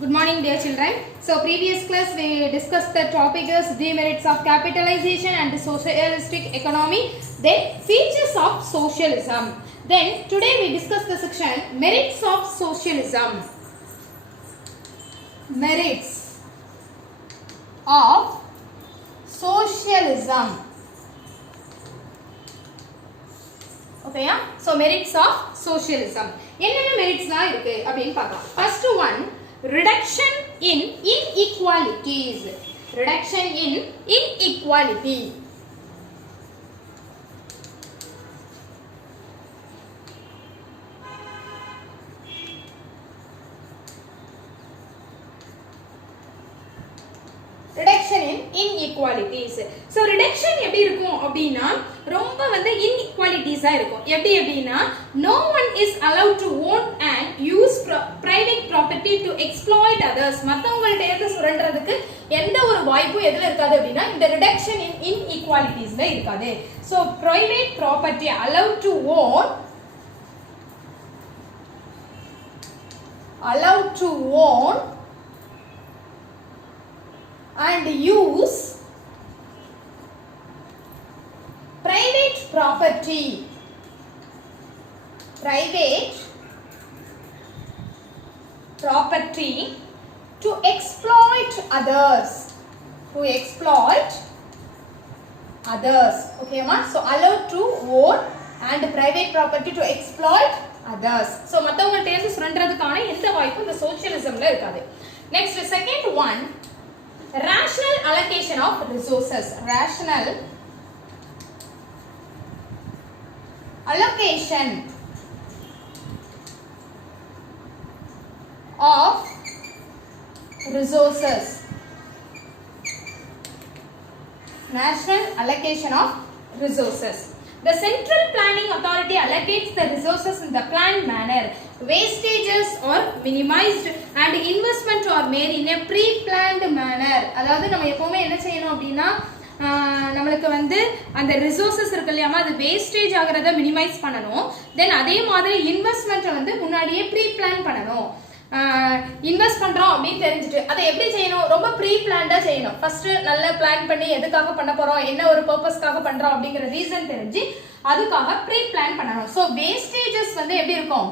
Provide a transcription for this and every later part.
Good morning, dear children. So, previous class we discussed the topic is demerits of capitalization and socialistic economy. Then features of socialism. Then today we discuss the section merits of socialism. Merits of socialism. Okay, yeah? So merits of socialism. என்னென்ன மெரிட்ஸ்லாம் இருக்கு அப்படினு பார்க்கலாம். First one, reduction in inequalities. Reduction in inequality. Reduction in inequalities. So reduction எப்படி இருக்கும் அப்படினா ரொம்ப வந்து inequalities ஆ இருக்கும். எப்படி அப்படினா no one is allowed to own and use private property to exploit others. மத்தவங்கள்ட்ட இருந்து சுரண்டறதுக்கு எந்த ஒரு வாய்ப்பும் எதுல இருக்காது அப்படினா இந்த reduction in inequalitiesல இருக்காது. So private property allowed to own and use private property to exploit others. Okay ma? So allowed to own and private property to exploit others. So மத்தவங்கள்ட்ட இருந்து சுரண்டறதுக்கான எந்த வாய்ப்பும் இந்த சோஷியலிசம்ல இருக்காது. Next, second one, rational allocation of resources. Rational allocation of resources. National allocation of resources. The central planning authority allocates the resources in the planned manner. Wastages are minimized and investment are made in a pre-planned manner. அதாவது நம்ம எப்பவுமே என்ன செய்யணும் அப்படினா நமக்கு வந்து அந்த resources இருக்கு இல்லையாமா, அது வேஸ்டேஜ் ஆகிறத மினிமைஸ் பண்ணணும். தென் அதே மாதிரி இன்வெஸ்ட்மெண்ட்டை வந்து முன்னாடியே ப்ரீ பிளான் பண்ணணும். இன்வெஸ்ட் பண்றோம் அப்படின்னு தெரிஞ்சுட்டு அதை எப்படி செய்யணும், ரொம்ப ப்ரீ பிளான்டா செய்யணும். ஃபர்ஸ்ட் நல்லா பிளான் பண்ணி எதுக்காக பண்ண போறோம், என்ன ஒரு பர்பஸ்க்காக பண்றோம் அப்படிங்கிற ரீசன் தெரிஞ்சு அதுக்காக ப்ரீ பிளான் பண்ணணும். ஸோ வேஸ்டேஜஸ் வந்து எப்படி இருக்கும்,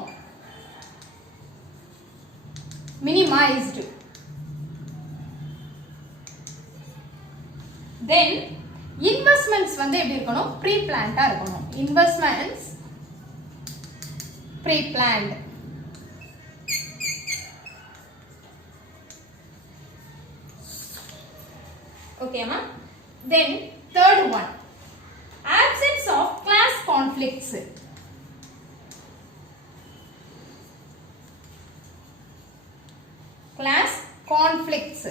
minimized. Then investments வந்து எப்படி இருக்கணும், pre planned இருக்கணும். Investments pre planned. Okay ma? Then third one, absence of class conflicts. Class conflicts.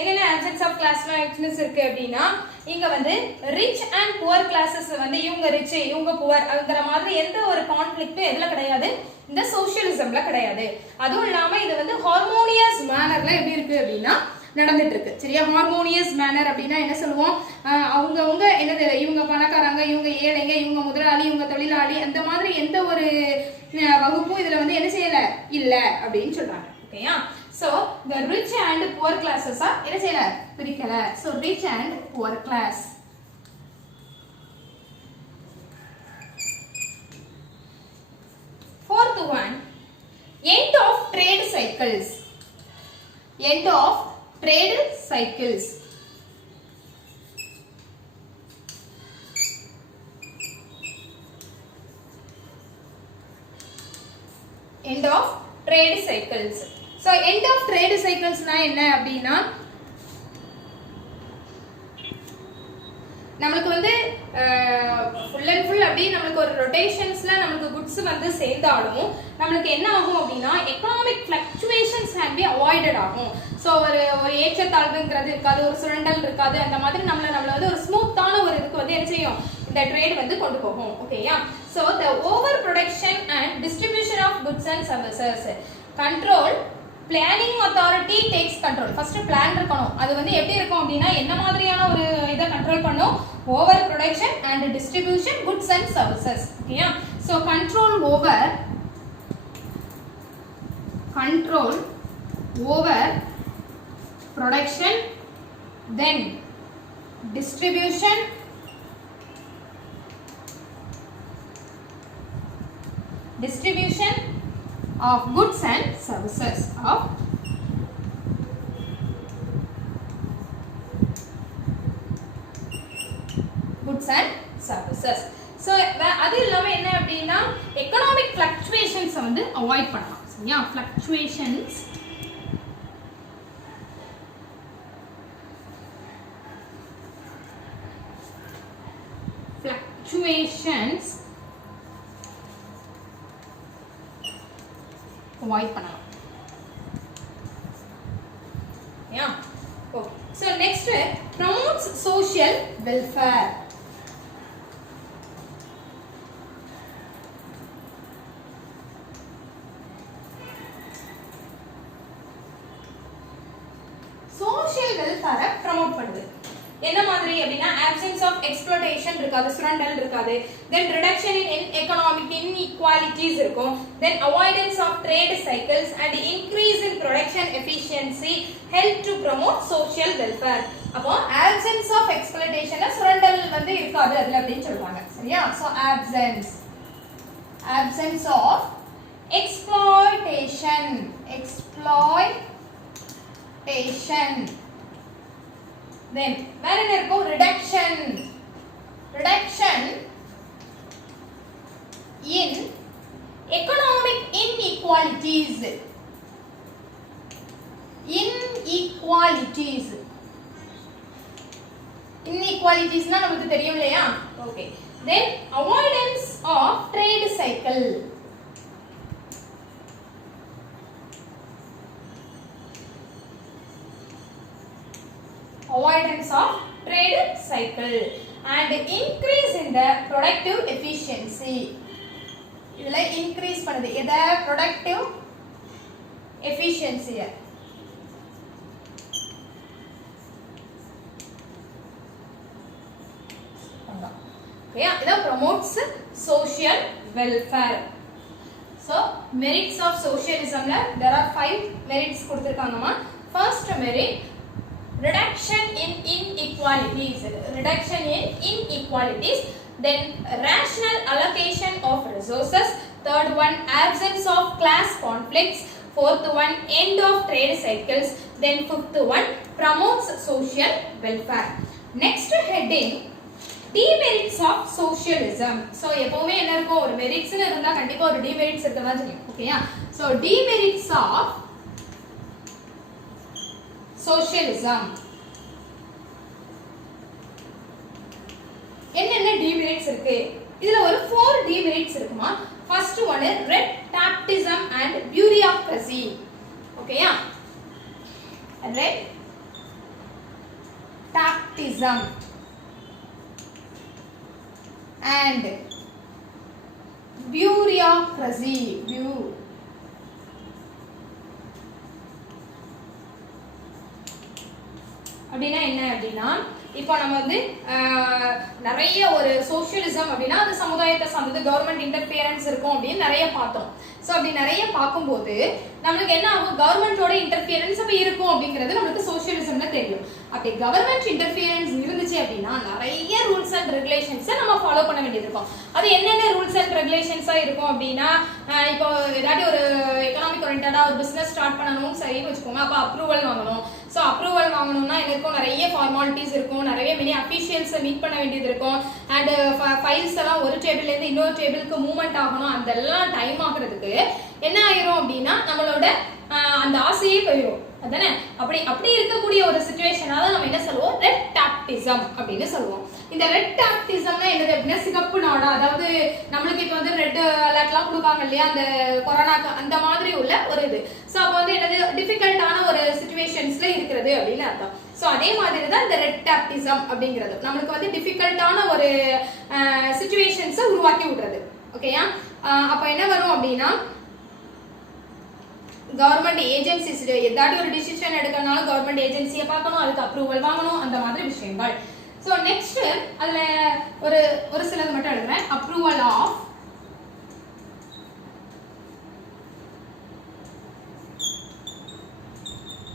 என்னென்ன absence of class conflicts இருக்கு அப்படினா இங்க வந்து rich and poor classes வந்து இவங்க rich இவங்க poor அப்படிங்கற மாதிரி எந்த ஒரு கான்ஃப்ளிக்ட்டும் எதுல கிடையாது, இந்த சோஷியலிசம்ல கிடையாது. அதுவும் இல்லாம இது வந்து ஹார்மோனியஸ் மேனர்ல எப்படி இருக்கு அப்படினா நடந்துட்டு இருக்கு. சரியா? ஹார்மோனியஸ் மேனர் அப்படின்னா என்ன சொல்லுவோம், அவங்கவுங்க என்னது, இவங்க பணக்காரங்க, இவங்க ஏழைங்க, இவங்க முதலாளி, இவங்க தொழிலாளி, அந்த மாதிரி எந்த ஒரு வகுப்பும் இதுல வந்து என்ன செய்யல இல்ல அப்படின்னு சொல்றாங்க. ஓகேயா? So the rich and poor classes என்ன செய்யல, பிரிக்கல. So rich and poor class. Fourth one, end of trade cycles. End of trade cycles. End of trade cycles. So end of trade cycles na என்ன அப்படினா நமக்கு வந்து full and full அப்படி நமக்கு ஒரு ரொட்டேஷன்ஸ்ல நமக்கு goods வந்து சேர்ந்தாலும் நமக்கு என்ன ஆகும் அப்படினா economic fluctuations can be avoided ஆகும். சோ ஒரு ஏற்றத்தாழ்வுங்கிறது இருக்காது, ஒரு சுரண்டல் இருக்காது. அந்த மாதிரி நம்மள வந்து ஒரு ஸ்மூத்தான ஒரு இதுக்கு வந்து என்ன செய்யும், இந்த ட்ரேட் வந்து கொண்டு போகும். ஓகேயா? So the over production and distribution of goods and services. Control planning authority takes control. First plan இருக்கணும். அது வந்து எப்படி இருக்கும் அப்படினா என்ன மாதிரியான ஒரு இத கண்ட்ரோல் பண்ணும், over production and distribution goods and services. ஓகேயா? So control over control over production, then distribution, of goods and services of goods and services. So அது இல்லாம என்ன அப்படினா economic fluctuations வந்து அவாய்ட் பண்ணலாம். சரியா? fluctuations அவாய்ட் பண்ணலாம். Yeah. Okay. So next promotes social welfare. social welfare promote பண்ணுது. என்ன மாதிரி அப்படினா absence of exploitation இருக்காது, சுரண்டல் இருக்காது, then reduction in economic inequalities இருக்கும், then avoidance of trade cycles and increase in production efficiency help to promote social welfare. அப்போ absence of exploitation சுரண்டல் வந்து இருக்காது அதுல அப்படினு சொல்றாங்க. சரியா? so absence of exploitation then வேற என்ன இருக்கும்? reduction in economic inequalities னா நமக்கு தெரியும் இல்லையா? okay. then avoidance of trade cycle. avoidance of trade cycle and increase in the productive efficiency. இதுல increase பண்ணுது எத? productive efficiency. okay, இது promotes social welfare. so merits of socialism ல there are 5 merits கொடுத்திருக்காங்கமா. first merit reduction in inequalities, then rational allocation of resources, third one absence of class conflicts, fourth one end of trade cycles, then fifth one promotes social welfare. next heading demerits of socialism. so எப்பவுமே என்ன இருக்கும்? ஒரு merits னு இருந்தா கண்டிப்பா ஒரு demerits இருக்க மாதிரி இருக்கும். ஓகேயா? so demerits of socialism. என்னென்ன demerits இருக்கு? இதுல ஒரு 4 demerits இருக்குமா. first one red tapeism and bureaucracy. ஓகேயா? red tapeism and bureaucracy. அப்படினா என்ன அப்படினா இப்போ நம்ம வந்து நிறைய ஒரு சோஷியலிசம் அப்படினா அது சமுதாயத்தை சார்ந்தது, கவர்மெண்ட் இன்டர்ஃபியரன்ஸ் இருக்கும் அப்படின்னு நிறைய பார்த்தோம். சோ அப்படி நிறைய பாக்கும்போது நமக்கு என்ன ஆகும்? கவர்மெண்டோட இன்டர்ஃபியரன்ஸ் அப்ப இருக்கும் அப்படிங்கிறது நமக்கு சோஷியலிசம்ல தெரியும். அப்படி கவர்மெண்ட் இன்டர்ஃபியரன்ஸ் இருந்துச்சு அப்படினா நிறைய ரூல்ஸ் அண்ட் ரெகுலேஷன்ஸ் நம்ம ஃபாலோ பண்ண வேண்டியது இருக்கும். அது என்னென்ன ரூல்ஸ் அண்ட் ரெகுலேஷன்ஸா இருக்கும் அப்படினா இப்போ ஏதாவது ஒரு எகனாமிக் ஓரியன்டடா ஒரு பிசினஸ் ஸ்டார்ட் பண்ணனும் சரின்னு வெச்சுக்கோங்க. அப்ப அப்ரூவல் வாங்கணும். சோ அப்ரூவல் வாங்கணும்னா எனக்கும் நிறைய ஃபார்மாலிட்டிஸ் இருக்கும், நிறைய மெனி அபிஷியல்ஸ் மீட் பண்ண வேண்டியது இருக்கும், அண்ட் ஃபைல்ஸ் எல்லாம் ஒரு டேபிள்ல இருந்து இன்னொரு டேபிளுக்கு மூவ்மெண்ட் ஆகணும். அதெல்லாம் டைம் ஆகுறதுக்கு என்ன ஆயிரும் அப்படின்னா நம்மளோட அந்த ஆசையே போயிடும். அதானே? அப்படி இருக்கக்கூடிய ஒரு சிச்சுவேஷனால நம்ம என்ன சொல்லுவோம்? ரெட் டாப்டிசம் அப்படின்னு சொல்லுவோம். இந்த ரெட் டாப்டிசம்னா என்னது அப்படின்னா சிகப்பு நாடா, அதாவது நம்மளுக்கு இப்போ வந்து ரெட் அலர்ட்லாம் கொடுக்காங்க இல்லையா அந்த கொரோனாக்கு, அந்த மாதிரி உள்ள ஒரு இது. ஸோ அப்போ வந்து என்னது டிஃபிகல்ட்டான ஒரு சிச்சுவேஷன்ஸ்ல இருக்கிறது அப்படின்னு அர்த்தம். ஸோ அதே மாதிரி தான் இந்த ரெட் டாப்டிசம் அப்படிங்கிறது நம்மளுக்கு வந்து டிஃபிகல்ட்டான ஒரு சிச்சுவேஷன்ஸை உருவாக்கி விடுறது. ஓகேயா? அப்போ என்ன வரும் அப்படின்னா கவர்மெண்ட் ஏஜென்சிஸ் ஏதாவது ஒரு டிசிஷன் எடுக்கறனாலும் கவர்மெண்ட் ஏஜென்சியை பார்க்கணும், அதுக்கு அப்ரூவல் வாங்கணும், அந்த மாதிரி விஷயங்கள். ஸோ நெக்ஸ்ட் அதுல ஒரு சிலது மட்டும் எழுதுறேன். Approval of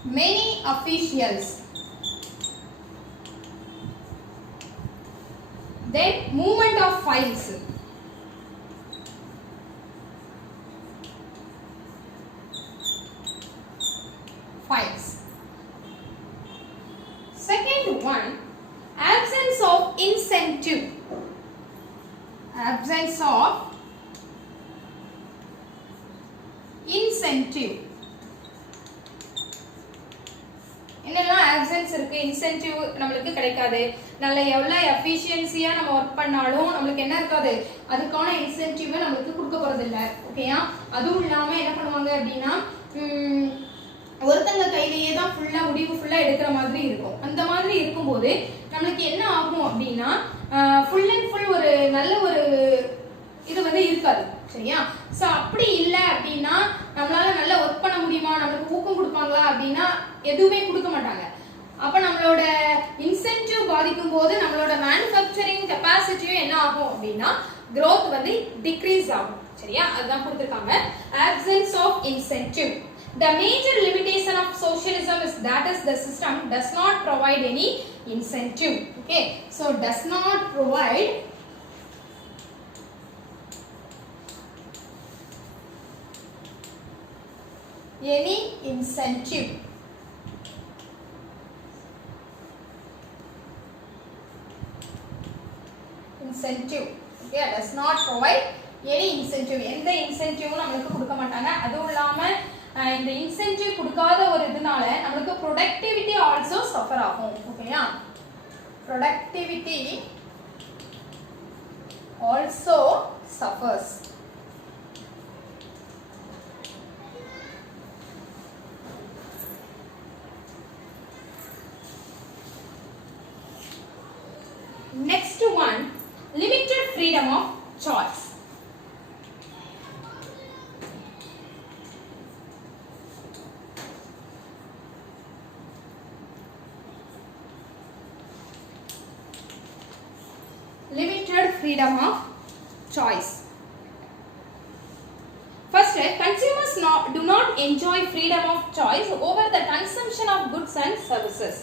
many officials. Then movement of files. Second one, absence of incentive. Absence of incentive. என்னெல்லாம் absence இருக்கு, incentive நம்மளுக்கு கிடைக்காது. நல்ல எவ்வளவு எஃபிஷியன்சியா நம்ம ஒர்க் பண்ணாலும் நம்மளுக்கு என்ன இருக்காது, அதுக்கான இன்சென்டிவ் நம்மளுக்கு கொடுக்க போறது இல்ல. ஓகேயா? அதுவும் இல்லாம என்ன பண்ணுவாங்க அப்படின்னா ஒருத்தங்க கையிலேயே தான் ஃபுல்லா முடிவு ஃபுல்லா எடுக்கிற மாதிரி இருக்கும். அந்த மாதிரி இருக்கும்போது நம்மளுக்கு என்ன ஆகும் அப்படின்னா ஃபுல் அண்ட் ஃபுல் ஒரு நல்ல ஒரு இது வந்து இருக்காது. சரியா? சோ அப்படி இல்ல அப்படின்னா நம்மளால நல்லா ஒர்க் பண்ண முடியுமா, நம்மளுக்கு ஊக்கம் கொடுப்பாங்களா அப்படின்னா எதுவுமே கொடுக்க மாட்டாங்க. அப்ப நம்மளோட இன்சென்டிவ் பாதிக்கும் போது நம்மளோட மேனுஃபேக்சரிங் கெபாசிட்டியும் என்ன ஆகும் அப்படின்னா growth வந்து டிக்ரீஸ் ஆகும். சரியா? அதுதான் கொடுத்திருக்காங்க. absence of incentive. The major limitation of socialism is that is the system does not provide any incentive. Okay, so does not provide any incentive. Incentive. Okay, does not provide any incentive. எந்த incentive நமக்கு கொடுக்க மாட்டாங்க. அதுவும் இல்லாம இந்த incentive கொடுக்காத ஒரு இதனால நமக்கு ப்ரொடக்டிவிட்டி ஆல்சோ சஃபர் ஆகும். ஓகேயா? Productivity also suffers. Next one, limited freedom of choice. Limited freedom of choice. First, consumers do not enjoy freedom of choice over the consumption of goods and services.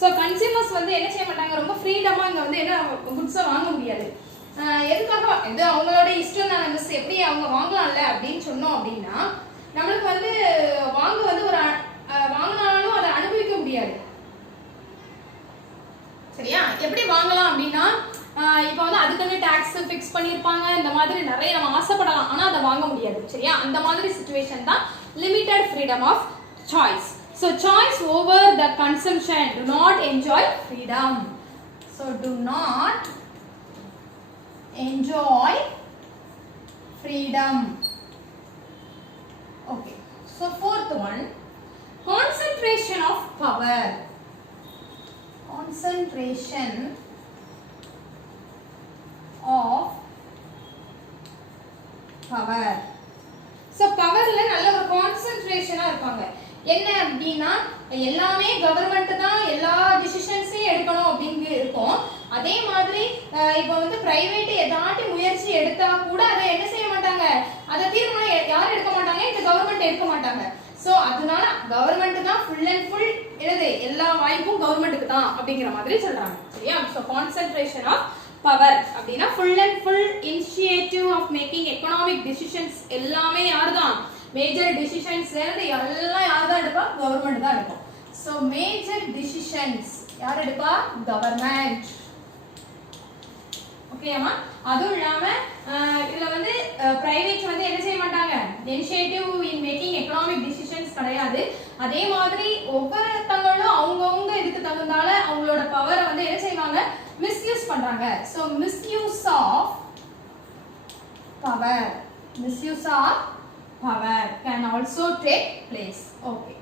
So consumers வந்து என்ன செய்ய மாட்டாங்க, ரொம்ப ஃப்ரீடமா இங்க வந்து என்ன குட்ஸை வாங்க முடியாது. எதுக்காக இது அவங்களோட இஷ்டம் தான், நம்ம எப்படி அவங்க வாங்கலாம்ல அப்படின்னு சொன்னோம் அப்படின்னா நம்மளுக்கு வந்து வாங்க வந்து ஒரு வாங்கினாலும் அதை அனுபவிக்க முடியாது. சரியா? எப்படி வாங்கலாம் அப்படின்னா இப்போ வந்து அதுக்கு டாக்ஸ் ஃபிக்ஸ் பண்ணிருப்பாங்க, இந்த மாதிரி நிறைய நம்ம ஆசைப்படலாம், ஆனா அதை வாங்க முடியாது. சரியா? அந்த மாதிரி சிச்சுவேஷன் தான் limited freedom of choice. So choice over the consumption, do not enjoy freedom. So do not enjoy freedom. Okay. So fourth one, concentration of power. Concentration of power. So powerல நல்ல ஒரு கான்சென்ட்ரேஷனா இருப்பாங்க. என்ன அப்படின்னா எல்லாமே கவர்மெண்ட் தான் எல்லா டிசிஷன்ஸையும் எடுக்கணும் அப்படின்னு இருக்கும். அதே மாதிரி இப்போ வந்து பிரைவேட் ஏதாட்டி முயற்சி எடுத்தா கூட அதை என்ன செய்ய மாட்டாங்க, அதை தீர்மானம் யாரும் எடுக்க மாட்டாங்க, இந்த கவர்மெண்ட் எடுக்க மாட்டாங்க. சோ அதனால கவர்மெண்ட் தான் ஃபுல் அண்ட் ஃபுல் என்னது எல்லா வாய்ப்பும் கவர்மெண்ட்டுக்கு தான் அப்படிங்கிற மாதிரி சொல்றாங்க. சரியா? சோ கான்சென்ட்ரேஷன் ஆஃப் பவர் அப்படின்னா full and full initiative of making economic decisions எல்லாமே யார் தான், மேஜர் டிசிஷன்ஸ் இருந்து எல்லாம் யார் தான் எடுப்பா, கவர்மெண்ட் தான் எடுக்கும். சோ மேஜர் டிசிஷன்ஸ் யார் எடுப்பா, கவர்மெண்ட். ஓகேமா? அதுவும் இல்லாம இதுல வந்து பிரைவேட் வந்து என்ன செய்ய மாட்டாங்க, initiative in making economic decisions கிடையாது. அதே மாதிரி ஒவ்வொருத்தங்களும் அவங்கவுங்க இதுக்கு தகுந்தால அவங்களோட பவரை வந்து என்ன செய்வாங்க, மிஸ்யூஸ் பண்றாங்க. So misuse of power, misuse of power can also take place. Okay.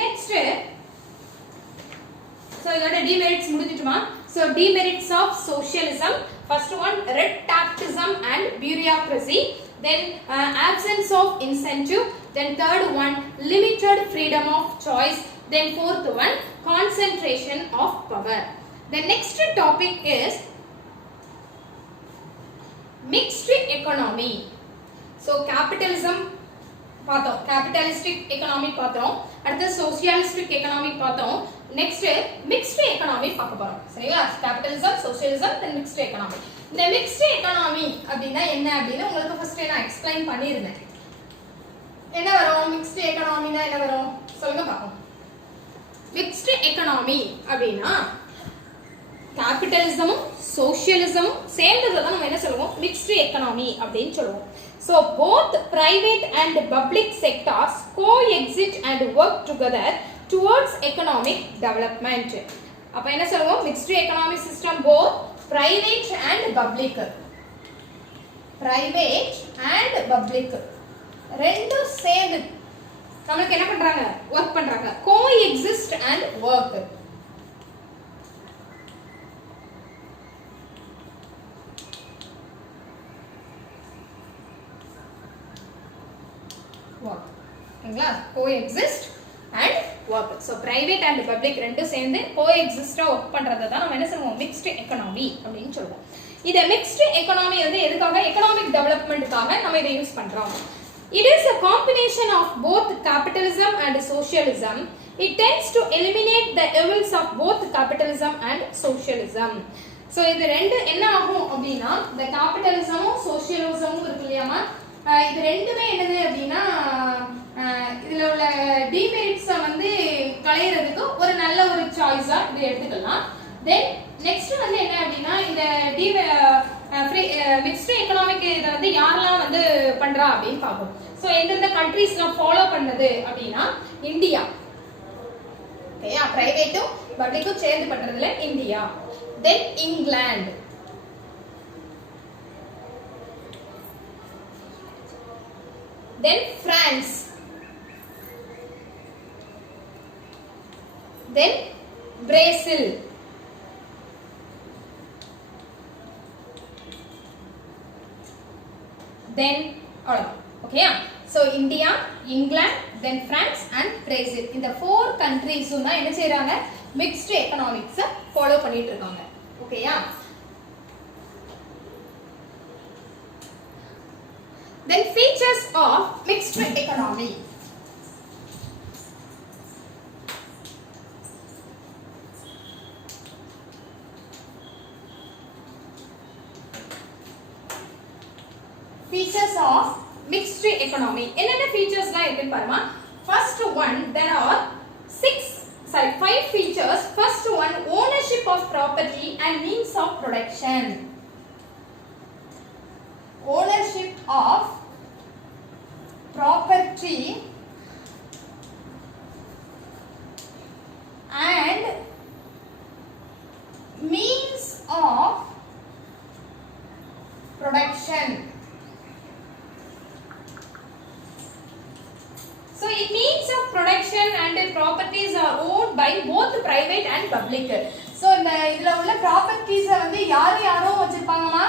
Next, so இதோட demerits முடிஞ்சிட்டுமா? So demerits of socialism. First one, red tapeism and bureaucracy. Then absence of incentive. Then third one, limited freedom of choice. Then fourth one, concentration of power. The next topic is mixed economy. So capitalism பார்த்தோம். Capitalistic economy பார்த்தோம். அடுத்து socialistic economy பார்த்தோம். Next mixed economy பார்க்க போறோம். சரியா? Capitalism, socialism, தென் mixed economy. இந்த mixed economy அப்படின்னா என்ன அப்படின்னு உங்களுக்கு ஃபர்ஸ்ட் நான் எக்ஸ்பிளைன் பண்ணியிருந்தேன். என்ன வரும்? மிக்ஸ்டு எக்கனாமினா என்ன வரும் சொல்லுங்க பாப்போம். மிக்ஸ்டு எக்கனாமி அப்படின்னா கேபிட்டலிசமும் சோசியலிசமும் சேர்ந்ததை தான் நம்ம என்ன சொல்லுவோம்? மிக்ஸ்டு எக்கனாமி அப்படின்னு சொல்லுவோம். So both private and public sectors coexist and work together towards economic development. அப்ப என்ன சொல்லுவோம்? mixed economic system both private and public. Private and public ரெண்டும் சேர்ந்து நமக்கு என்ன பண்றாங்க? work பண்றாங்க. coexist and work. ஓகேங்களா? coexist and work. so private and public ரெண்டும் சேர்ந்து coexist work பண்றத தான் நம்ம என்ன சொல்லுவோம்? mixed economy அப்படினு சொல்லுவோம். இத mixed economy வந்து எதுக்காக? economic developmentக்காக நம்ம இத யூஸ் பண்றோம். it is a combination of both capitalism and socialism. it tends to eliminate the evils of both capitalism and socialism. so இது ரெண்டு என்ன ஆகும் அப்படினா இந்த கேபிட்டலிசமும் சோஷியலிசமும் இருக்கு இல்லையாமா, இது ரெண்டுமே என்னது அப்படின்னா இதுல உள்ள டிமெரிட்ஸ் வந்து களையிறதுக்கு ஒரு நல்ல ஒரு சாய்ஸா இதை எடுத்துக்கலாம். தென் நெக்ஸ்ட் வந்து என்ன அப்படின்னா இந்த மிக்ஸ்டு எக்கனாமிக் இதை வந்து யாரெல்லாம் வந்து பண்றா அப்படின்னு பார்ப்போம். ஸோ எந்தெந்த கண்ட்ரீஸ்லாம் ஃபாலோ பண்ணது அப்படின்னா இந்தியா. ஓகேயா? பிரைவேட்டும் பப்ளிக்கும் சேர்ந்து பண்றதுல India. Then England, then France, then Brazil, then okay. so India, England, then France and Brazil. இந்த 4 countries தான் என்ன செய்றாங்க? mixed economics ஃபாலோ பண்ணிட்டு இருக்காங்க. ஓகேயா? Then features of mixed economy. Features of mixed economy. என்னென்ன featuresலாம் இருக்குன்னு பாருமா. First one, there are 5 features. First one, ownership of property and means of production. Ownership of property and means of production. So it means of production and properties are owned by both private and public. So இந்த இதுல உள்ள properties வந்து யாரும் வச்சிருப்பாங்கமா?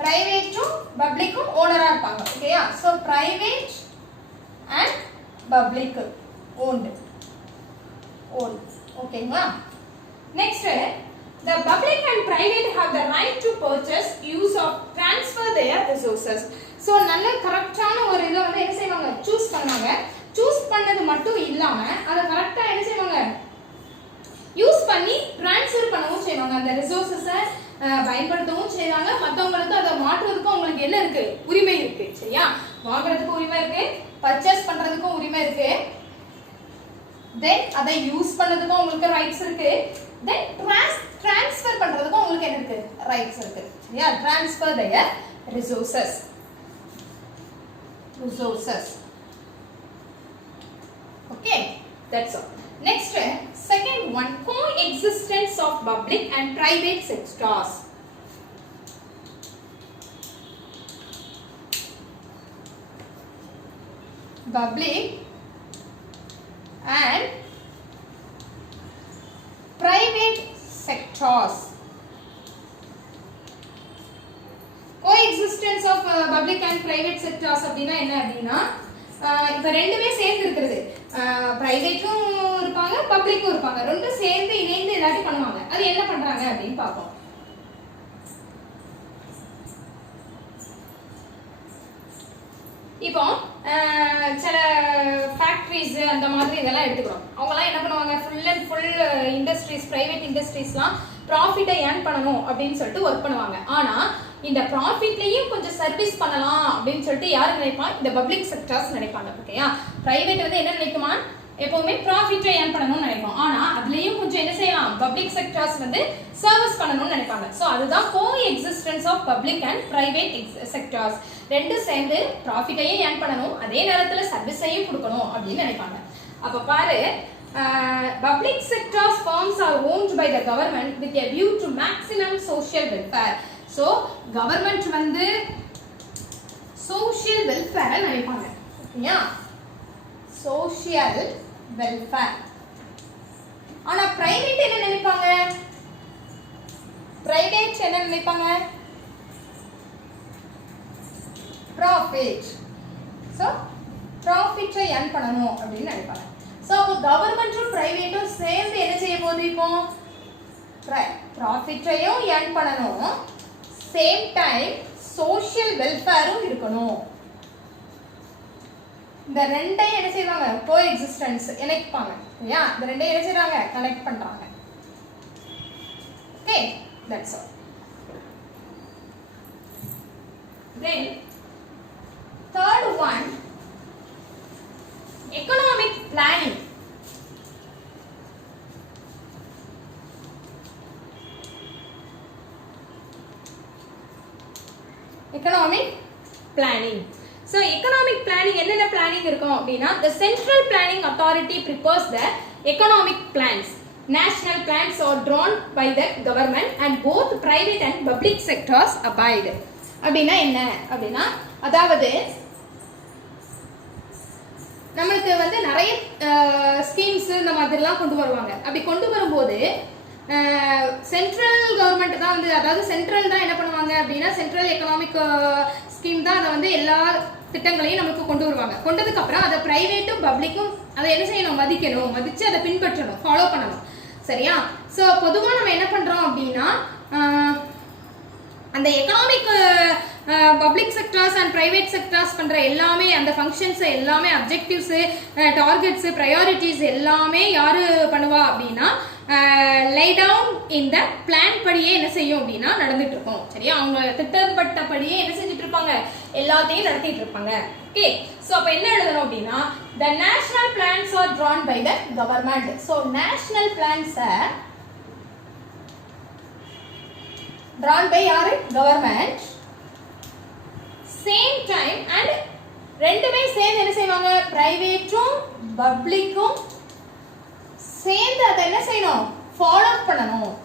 பிரைவேட்டும் பப்ளிக்கும் ஓனரா இருப்பாங்க. ஓகேயா? So private and public owned. ஓகேங்களா? Next, the public and private have the right to purchase, use of, transfer their resources. So நல்ல கரெக்ட்டான ஒரு இத வந்து என்ன செய்வாங்க? சூஸ் பண்ணுவாங்க. சூஸ் பண்ணது மட்டும் இல்லாம அத கரெக்ட்டா என்ன செய்வாங்க? யூஸ் பண்ணி ட்ரான்ஸ்ஃபர் பண்ணவும் செய்வாங்க. அந்த ரிசோர்சஸை பயன்படுத்தவும் செய்வாங்க. மற்றவங்களுக்கு அதை மாற்றுறதுக்கும் அவங்களுக்கு என்ன இருக்கு? உரிமை இருக்கு. சரியா? வாங்குறதுக்கு உரிமை இருக்கு, பர்ச்சேஸ் பண்றதுக்கும் உரிமை இருக்கு, தென் அதை யூஸ் பண்ணதுக்கும் உங்களுக்கு ரைட்ஸ் இருக்கு, தென் ட்ரான்ஸ்ஃபர் பண்றதுக்கும் உங்களுக்கு என்ன இருக்கு? ரைட்ஸ் இருக்கு. சரியா? Transfer their resources. Okay, that's all. Next, second one, coexistence of public and private sectors. Public and private sectors. Coexistence of public and private sectors அப்படினா என்ன அப்படினா இப்ப ரெண்டுமே சேர்ந்து இருக்குது. பிரைவேட்டும் இருப்பாங்க, பப்ளிக்கும் இருப்பாங்க. ரெண்டும் சேர்ந்து இணைந்து ஏதாவது பண்ணுவாங்க. அது என்ன பண்றாங்க அப்படின்னு பார்ப்போம். சில ஃபேக்ட்ரிஸ் அந்த மாதிரி இதெல்லாம் எடுத்துக்கிறோம். அவங்கலாம் என்ன பண்ணுவாங்க, full and full industries, private இண்டஸ்ட்ரீஸ்லாம் ப்ராஃபிட்டை ஏர்ன் பண்ணணும் அப்படின்னு சொல்லிட்டு ஒர்க் பண்ணுவாங்க. ஆனா இந்த ப்ராஃபிட்லயும் கொஞ்சம் சர்வீஸ் பண்ணலாம் அப்படின்னு சொல்லிட்டு யாரு நினைப்பா, இந்த பப்ளிக் செக்டர்ஸ் நினைப்பாங்க. ஓகேயா, பிரைவேட் வந்து என்ன நினைக்குமா, எப்பவுமே ப்ராஃபிட்டை ஏர்ன் பண்ணணும்னு நினைப்போம். ஆனா அதுலயும் கொஞ்சம் என்ன செய்யலாம், பப்ளிக் செக்டர்ஸ் வந்து சர்வீஸ் பண்ணணும்னு நினைப்பாங்க. ஸோ அதுதான் coexistence of public and private sectors. ரெண்டும் சேர்ந்து ப்ராஃபிட்டையும் ஏர்ன் பண்ணணும், அதே நேரத்துல சர்வீஸையும் கொடுக்கணும் அப்படின்னு நினைப்பாங்க. அப்ப பாரு, public sector firms are owned by the government with a view to maximum social welfare. So government வந்து social welfare நினைப்பாங்க. ஓகேயா, social welfare. ஆனா private என்ன நினைப்பாங்க, private என்ன நினைப்பாங்க, profit. So profit earn பண்ணனும் அப்படினு நினைப்பாங்க. So கவர்மெண்ட்டும் பிரைவேட்டும் சேர்ந்து என்ன செய்ய போகுது, இப்போ ப்ராஃபிட்டையும் earn பண்ணனும், சேம் டைம் சோஷியல் வெல்ஃபேரும் இருக்கணும். இந்த ரெண்டையும் என்ன செய்வாங்க, கோ எக்ஸிஸ்டன்ஸ் இணைப்பாங்க. இல்லையா, இந்த ரெண்டையும் என்ன செய்றாங்க, கனெக்ட் பண்றாங்க. Okay, that's all. Then third one, economic planning. Economic planning. So economic planning என்னென்ன planning இருக்கும் அப்படினா, the central planning authority prepares the economic plans. National plans are drawn by the government and both private and public sectors abide. அப்படினா என்ன அப்படினா, அதாவது நமக்கு வந்து நிறைய ஸ்கீம்ஸ் இந்த மாதிரிலாம் கொண்டு வருவாங்க. அப்படி கொண்டு வரும்போது சென்ட்ரல் கவர்மெண்ட் தான் வந்து, அதாவது சென்ட்ரல் தான் என்ன பண்ணுவாங்க அப்படின்னா, சென்ட்ரல் எக்கனாமிக் ஸ்கீம் தான் அதை வந்து எல்லா திட்டங்களையும் நமக்கு கொண்டு வருவாங்க. கொண்டதுக்கு அப்புறம் அதை பிரைவேட்டும் பப்ளிக்கும் அதை என்ன செய்யணும், மதிக்கணும், மதிச்சு அதை பின்பற்றணும், ஃபாலோ பண்ணணும். சரியா? ஸோ பொதுவாக நம்ம என்ன பண்றோம் அப்படின்னா, அந்த economic public sectors and private sectors பண்ற எல்லாமே, அந்த ஃபங்க்ஷன்ஸ் எல்லாமே, அப்ஜெக்டிவ்ஸ், டார்கெட்ஸ், ப்ரையாரிட்டிஸ் எல்லாமே யாரு பண்ணுவா அப்படின்னா, லே டவுன் இந்த பிளான் படியே என்ன செய்யும் அப்படின்னா நடந்துட்டு இருக்கும். சரியா? அவங்க திட்டப்பட்டபடியே என்ன செஞ்சுட்டு இருப்பாங்க, எல்லாத்தையும் நடத்திட்டு இருப்பாங்க. ஓகே, சோ அப்ப என்ன எழுதணும் அப்படின்னா, the national plans are drawn by the government. So national plans are drawn by யாரு, கவர்மெண்ட். சேம் டைம் அண்ட் ரெண்டுமே சேர்ந்து என்ன செய்வாங்க, பிரைவேட்டும் பப்ளிக்கும் சேர்ந்து அதை என்ன செய்யணும், ஃபாலோ பண்ணணும்.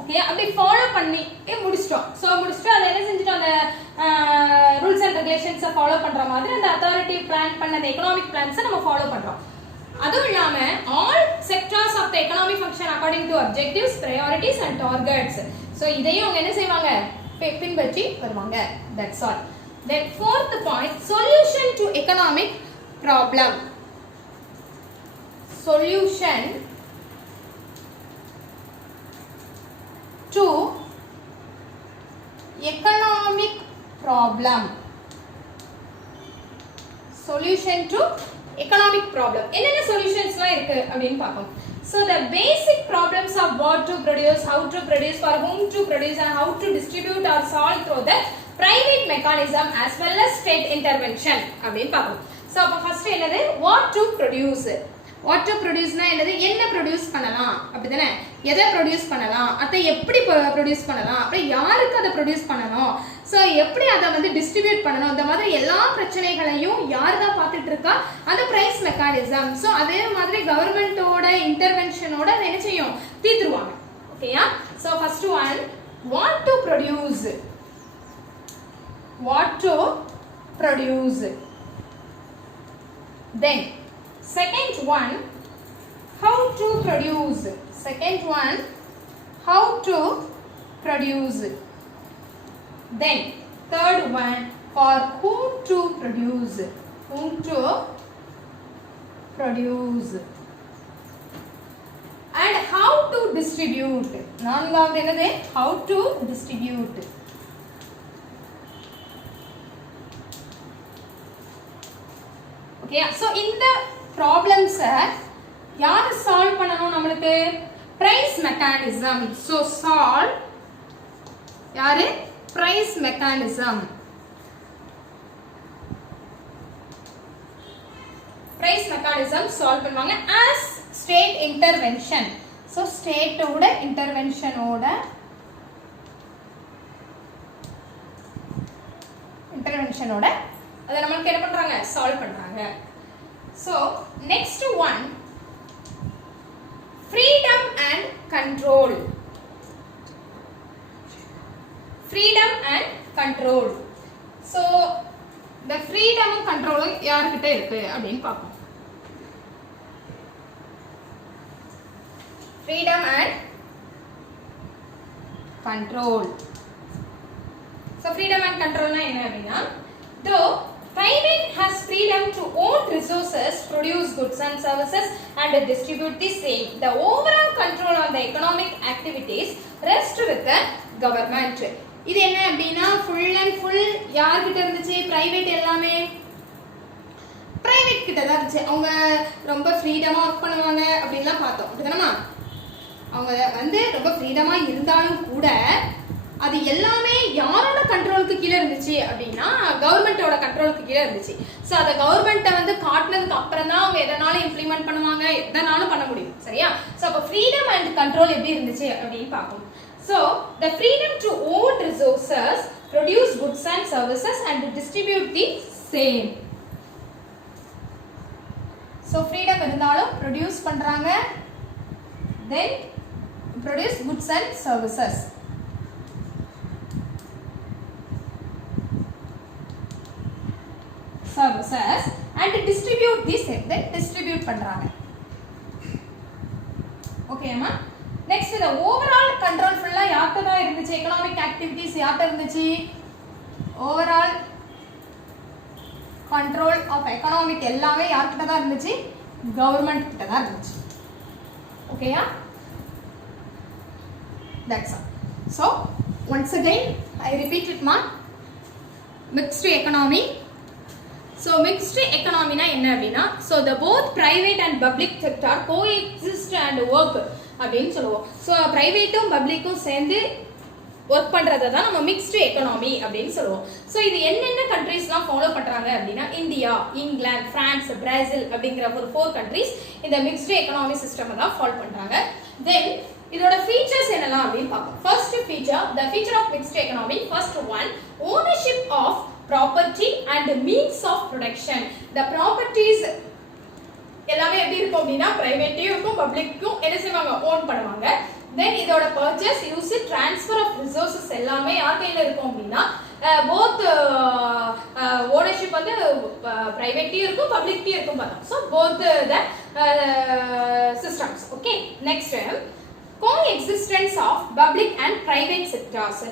ஓகே, அப்படி ஃபாலோ பண்ணி முடிச்சிட்டோம். ஸோ முடிச்சுட்டு அதை என்ன செஞ்சுட்டோம், அந்த ரூல்ஸ் அண்ட் ரெகுலேஷன்ஸை ஃபாலோ பண்ற மாதிரி அந்த அத்தாரிட்டி பிளான் பண்ண அந்த எக்கனாமிக் பிளான்ஸை நம்ம ஃபாலோ பண்றோம். அதுவும் இல்லாம all sectors of the economic function according to objectives, priorities and targets. So இதையும் அவங்க என்ன செய்வாங்க, பின்பற்றி வருவாங்க. That's all. Then fourth point, solution to economic problem. Solution to economic problem. Solution to economic problem. என்னென்ன சொல்யூஷன்ஸ்லாம் இருக்கு அப்படின்னு பார்ப்போம். So the basic problems of what to produce, how to produce, for whom to produce and how to distribute are solved through the private mechanism as well as state intervention அப்படின்னு பார்ப்போம். So அப்ப first என்னது, what to produce. What to produce னா என்னது, என்ன produce பண்ணலாம் அப்படிதானே, எதை ப்ரொடியூஸ் பண்ணலாம், அதை எப்படி ப்ரொடியூஸ் பண்ணலாம், அப்புறம் யாருக்கு அதை ப்ரொடியூஸ் பண்ணணும், ஸோ எப்படி அதை வந்து டிஸ்ட்ரிபியூட் பண்ணணும், இந்த மாதிரி எல்லா பிரச்சனைகளையும் யார் தான் பார்த்துட்டு இருக்கா, அந்த பிரைஸ் மெக்கானிசம். ஸோ அதே மாதிரி கவர்மெண்டோட இன்டர்வென்ஷனோட அதை என்ன செய்யும், தீர்த்துருவாங்க. ஓகேயா? So first one, what to produce. What to produce. Then second one, how to produce. Second one, how to produce. Then third one, for whom to produce. Whom to produce. And how to distribute. நான்காவது என்னது, how to distribute. Okay so இந்த problems யார் solve பண்ணனும் நமக்கு price mechanism so solve யாரு price mechanism solve பண்ணுவாங்க as state intervention so state ஓட intervention ஓட அத நமக்கு என்ன பண்றாங்க solve பண்றாங்க so next one freedom and control so the freedom and control யார்கிட்ட இருக்கு அப்படினு பாப்போம் freedom and control so freedom and control na enna appadina though private has freedom to own resources produce goods and services and distribute the same the overall control on the economic activities rests with the government இது என்ன அப்படினா full and full யார் கிட்ட இருந்துச்சு private எல்லாமே private கிட்ட தான் இருந்துச்சு அவங்க ரொம்ப ஃப்ரீடமா வர்க் பண்ணுவாங்க அப்படிலாம் பார்த்தோம் அப்படிதானமா அவங்க வந்து ரொம்ப ஃப்ரீடமா இருந்தாலும் கூட அது எல்லாமே யாரோட கண்ட்ரோலுக்கு கீழ இருந்துச்சு அப்படினா கவர்மெண்டோட கண்ட்ரோலுக்கு கீழ இருந்துச்சு சோ அத கவர்மெண்ட்ட வந்து காட்னதுக்கு அப்புறம் தான் அவங்க எதனால இம்ப்ளிமென்ட் பண்ணுவாங்க எதனாலும் பண்ண முடியும் சரியா சோ அப்ப freedom and control எப்படி இருந்துச்சு அப்படினு பாப்போம் so the freedom to own resources produce goods and services and distribute the same so freedom இருந்தாலும் produce பண்றாங்க then produce goods and services and distribute this then distribute பண்றாங்க okay அம்மா next the overall control full யார்ட்ட தான் இருந்துச்சு economic activities யார்ட்ட இருந்துச்சு overall control of economic எல்லாமே யார்கிட்ட தான் இருந்துச்சு government கிட்ட தான் இருந்துச்சு ஓகேயா that's all so once again I repeat it ma mixed economy so mixed economy na enna appadina so the both private and public sector coexist and work அப்படினு சொல்லுவோம் so private உம் public உம் சேர்ந்து work பண்றத தான் நம்ம mixed economy அப்படினு சொல்லுவோம் so இது என்னென்ன countries-லாம் ஃபாலோ பண்றாங்க அப்படினா இந்தியா இங்கிலாந்து பிரான்ஸ் பிரேசில் அப்படிங்கற ஒரு 4 countries இந்த mixed economy system தான் ஃபாலோ பண்றாங்க then இதோட features என்னலாம் அப்படினு பார்ப்போம் first feature the feature of mixed economy first one ownership of property and means of production the properties எல்லாமே எப்படி இருக்கும் அப்படினா பிரைவேட்லயும் இருக்கும் பப்ளிக்கும் என்ன செய்வாங்க ஓன் பண்ணுவாங்க then இதோட purchase use transfer of resources எல்லாமே யார் கையில இருக்கும் அப்படினா both ownership வந்து பிரைவேட்லயும் இருக்கும் பப்ளிக்லயும் இருக்கும் பார்த்தோம் so both the systems okay next coexistence of public and private sectors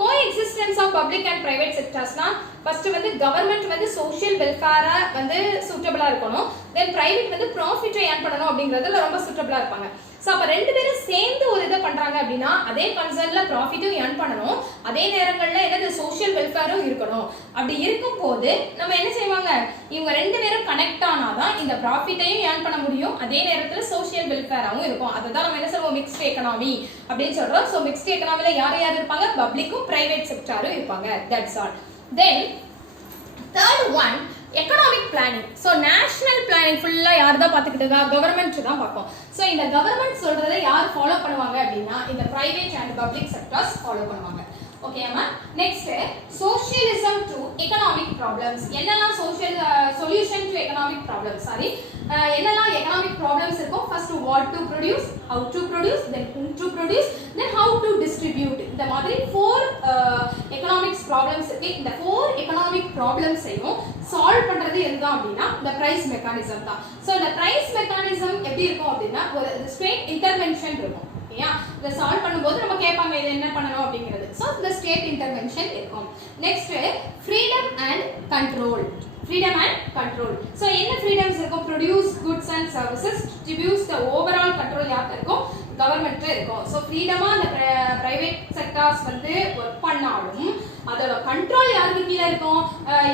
coexistence of public and private sectors na first வந்து government வந்து social welfare வந்து suitable இருக்கணும் then private வந்து profit earn பண்ணனும் அப்படிங்கறதுல ரொம்ப suitable இருப்பாங்க சோ அப்ப ரெண்டு பேரும் சேர்ந்து ஒரு இத பண்றாங்க அப்படினா அதே கன்சர்ன்ல profit-உம் earn பண்ணனும் அதே நேரங்கள்ல என்னது social welfare-உம் இருக்கணும் அப்படி இருக்கும்போது நம்ம என்ன செய்வாங்க இவங்க ரெண்டு பேரும் கனெக்ட் ஆனாதான் இந்த profit-ஐயும் earn பண்ண முடியும் அதே நேரத்துல social welfare-ஆவும் இருக்கும் அதுதான் நம்ம என்ன சொல்வோம் mixed economy அப்படினு சொல்றோம் சோ mixed economy-ல யார் யார் இருப்பாங்க பப்ளிக்கும் private sector-உம் இருப்பாங்க that's all then third one economic planning so national planning full-ஆ யார் தான் பாத்துக்கிட்டதா government தான் பாப்போம் so இந்த government சொல்றதை யார் ஃபாலோ பண்ணுவாங்க அப்படினா இந்த private and public sectors follow பண்ணுவாங்க okay amma next socialism to economic problems என்னெல்லாம் social solution to economic problems sorry என்னெல்லாம் economic problems இருக்கும் first what to produce how to produce then whom to produce then how to distribute இந்த மாதிரி four economics problems இருக்கு இந்த four economic problems ஐயும் solve பண்றது எதுதான் அப்படினா the price mechanism தான் so the price mechanism எப்படி இருக்கும் அப்படினா ஒரு state intervention இருக்கும் ஓகேயா இத சால்வ் பண்ணும்போது நம்ம கேட்பாங்க இது என்ன பண்ணனும் அப்படிங்கிறது சோ the state intervention இருக்கும் next freedom and control so என்ன freedoms இருக்கும் produce goods and services distributes the overall control யாருக்கு இருக்கும் கவர்மெண்ட் இருக்கும். ஸோ ஃப்ரீடமா அந்த பிரைவேட் செக்டார்ஸ் வந்து ஒர்க் பண்ணாலும் அதோட கண்ட்ரோல் யாருக்கு கீழே இருக்கும்?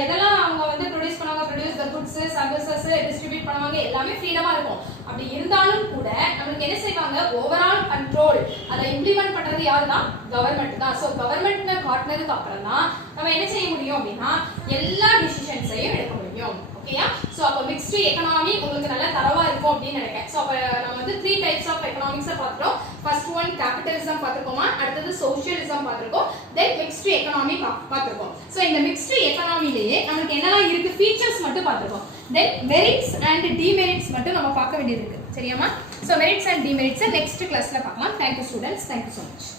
எதெல்லாம் அவங்க வந்து ப்ரொடியூஸ் பண்ணுவாங்க, produce the goods services distribute பண்ணுவாங்க, எல்லாமே ஃப்ரீடமா இருக்கும். அப்படி இருந்தாலும் கூட நம்மளுக்கு என்ன செய்வாங்க, ஓவரால் கண்ட்ரோல் அதை இம்ப்ளிமெண்ட் பண்றது யாருன்னா கவர்மெண்ட் தான். ஸோ கவர்மெண்ட் காட்டினதுக்கு அப்புறம் தான் நம்ம என்ன செய்ய முடியும் அப்படின்னா எல்லா டிசிஷன்ஸையும் எடுக்க முடியும். ஓகேயா? ஸோ அப்போ மிக்ஸ்டு எக்கனாமி உங்களுக்கு நல்லா தரவா இருக்கும் அப்படின்னு நினைக்கிறேன். ஸோ அப்போ நம்ம வந்து 3 டைப்ஸ் ஆஃப் எக்கனாமிக்ஸை பார்த்துட்டோம். ஃபர்ஸ்ட் ஒன் கேபிட்டலிசம் பார்த்துருக்கோமா, அடுத்தது சோஷியலிசம் பார்த்துருக்கோம், தென் மிக்ஸ்டு எக்கனாமி பார்த்துருக்கோம். ஸோ இந்த மிக்ஸ்டு எக்கனாமிலேயே நமக்கு என்னெல்லாம் இருக்கு ஃபீச்சர்ஸ் மட்டும் பார்த்துருக்கோம். தென் மெரிட்ஸ் அண்ட் டிமெரிட்ஸ் மட்டும் நம்ம பார்க்க வேண்டியது இருக்கு. சரியாமா? ஸோ மெரிட்ஸ் அண்ட் டிமெரிட்ஸை நெக்ஸ்ட் கிளாஸ்ல பார்க்கலாம். Thank you students, thank you so much.